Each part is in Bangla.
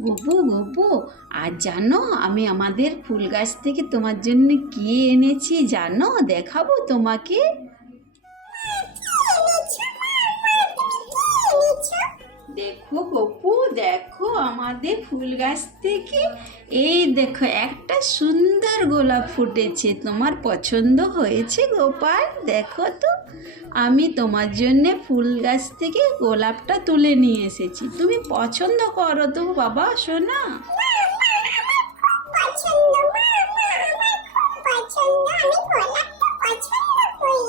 গপু গপু আর জানো আমি আমাদের ফুল গাছ থেকে তোমার জন্য কি এনেছি জানো? দেখাবো তোমাকে। দেখো গপু দেখো আমাদের ফুল গাছ থেকে। এই দেখো, একটা সুন্দর গোলাপ ফুটেছে। তোমার পছন্দ হয়েছে গোপাল? দেখো তো। আমি তোমার জন্যে ফুল গাছ থেকে গোলাপটা তুলে নিয়ে এসেছি। তুমি পছন্দ করো তো বাবা সোনা।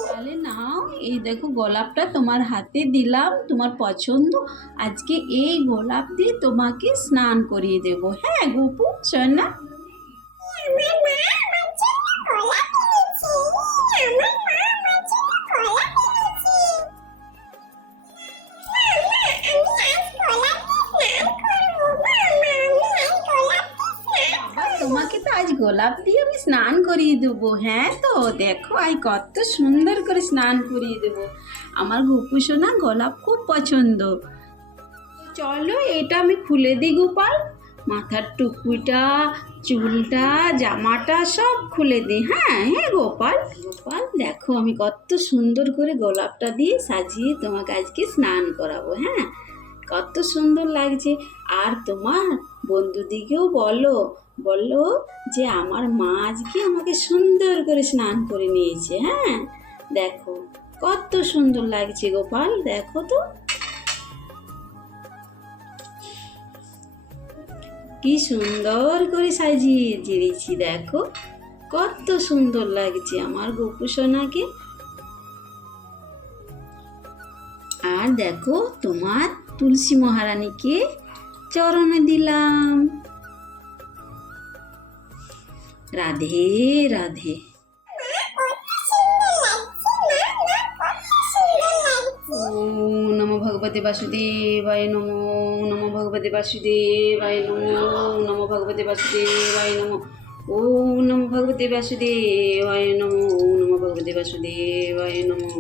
তাহলে নাও এই দেখো গোলাপটা তোমার হাতে দিলাম তোমার পছন্দ। আজকে এই গোলাপ দিয়ে তোমাকে স্নান করিয়ে দেবো। হ্যাঁ গোপু সোনা? আজ গোলাপ দিয়ে আমি স্নান করিয়ে দেবো। হ্যাঁ তো, দেখো আই কত সুন্দর করে স্নান করিয়ে দেবো। আমার গোপু সোনা গোলাপ খুব পছন্দ। চলো, এটা আমি খুলে দিই গোপাল। মাথার টুকুটা চুলটা, জামাটা সব খুলে দিই। হ্যাঁ হ্যাঁ গোপাল গোপাল, দেখো আমি কত সুন্দর করে গোলাপটা দিয়ে সাজিয়ে তোমাকে আজকে স্নান করাবো। হ্যাঁ কত সুন্দর লাগছে। আর তোমার বন্ধুদিকেও বলো বলো যে আমার মা আজকে আমাকে সুন্দর করে স্নান করে নিয়েছে হ্যাঁ? দেখো, কত সুন্দর লাগছে গোপাল, দেখো তো। কি সুন্দর করে সাজিয়ে দিয়েছি, দেখো। কত সুন্দর লাগছে আমার গোপু সোনাকে। আর দেখো, তোমার তুলসী মহারানীকে চরণে দিলাম। রাধে রাধে। নমো ভগবতে বাসুদেবায় নমো নমো ভগবতে বাসুদেবায় নমো নমো ভগবতে বাসুদেবায় নমো, ওম নমো ভগবতে বাসুদেবায় নমো নমো ভগবতে বাসুদেবায় নমো।